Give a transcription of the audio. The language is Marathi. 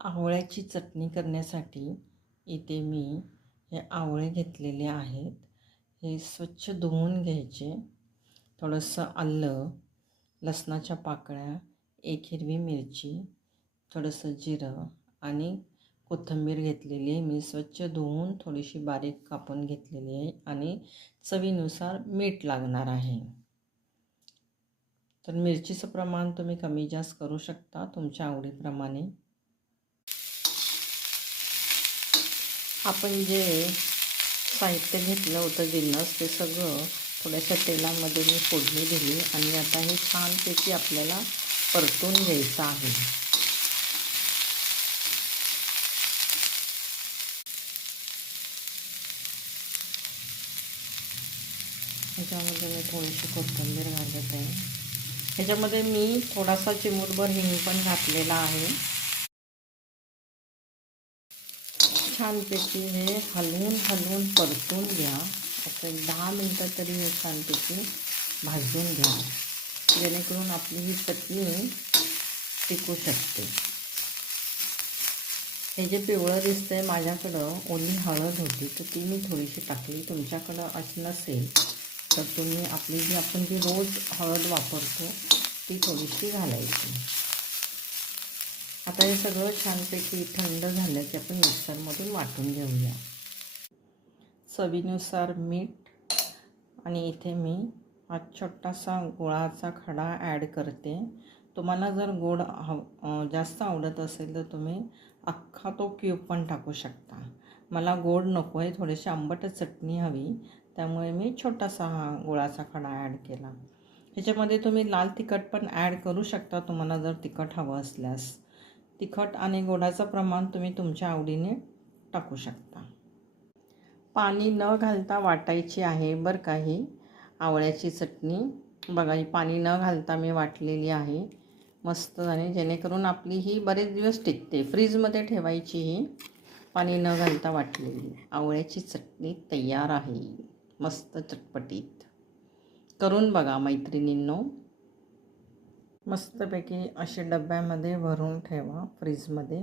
आवळ्याची चटणी करण्यासाठी इथे मी हे आवळे घेतलेले आहेत. हे स्वच्छ धुवून घ्यायचे. थोडंसं आलं, लसणाच्या पाकळ्या, एक हिरवी मिरची, थोडंसं जिरं आणि कोथिंबीर घेतलेली आहे. मी स्वच्छ धुवून थोडीशी बारीक कापून घेतलेली आहे आणि चवीनुसार मीठ लागणार आहे. तर मिरचीचं प्रमाण तुम्ही कमी जास्त करू शकता तुमच्या आवडीप्रमाणे. आपण जे साहित्य घेतलं होतं जिन्नस ते सगळं थोड्याशा तेलामध्ये मी फोडणी दिली आणि आता हे छानपैकी आपल्याला परतून घ्यायचं आहे. ह्याच्यामध्ये मी थोडीशी कोथिंबीर घालत आहे. ह्याच्यामध्ये मी थोडासा चिमूटभर हिंग पण घातलेला आहे. छानपैकी हे हलवून परतून घ्या. आता 10 मिनटं तरी हे छानपैकी भाजून घ्या, जेणेकरून आपली ही चटणी टिकू शकते. हे जे पिवळं दिसतंय माझ्याकडं ओली हळद होती तर ती मी थोडीशी टाकली. तुमच्याकडं असं नसेल तर तुम्ही आपली जी आपण जी रोज हळद वापरतो ती थोडीशी घालायची. आता हे सगळं छानपैकी थंड झालं की आपण मिक्सरमधून वाटून घेऊया. चवीनुसार मीठ आणि इथे मी हा छोटासा गुळाचा खडा ॲड करते. तुम्हाला जर गोड जास्त आवडत असेल तर तुम्ही अख्खा तो क्यूब पण टाकू शकता. मला गोड नको आहे, थोडीशी आंबट चटणी हवी, त्यामुळे मी छोटासा हा गुळाचा खडा ॲड केला. ह्याच्यामध्ये तुम्ही लाल तिखट पण ॲड करू शकता तुम्हाला जर तिखट हवं असल्यास. तिखट आणि गोडाचं प्रमाण तुम्ही तुमच्या आवडीने टाकू शकता. पाणी न घालता वाटायची आहे बरं का ही आवळ्याची चटणी. बघा ही पाणी न घालता मी वाटलेली आहे मस्त, आणि जेणेकरून आपली ही बरेच दिवस टिकते. फ्रीजमध्ये ठेवायची ही पाणी न घालता वाटलेली आवळ्याची चटणी तयार आहे. मस्त चटपटीत करून बघा मैत्रिणींनो. मस्तपैकी असे डब्यामध्ये भरून ठेवा फ्रीजमध्ये.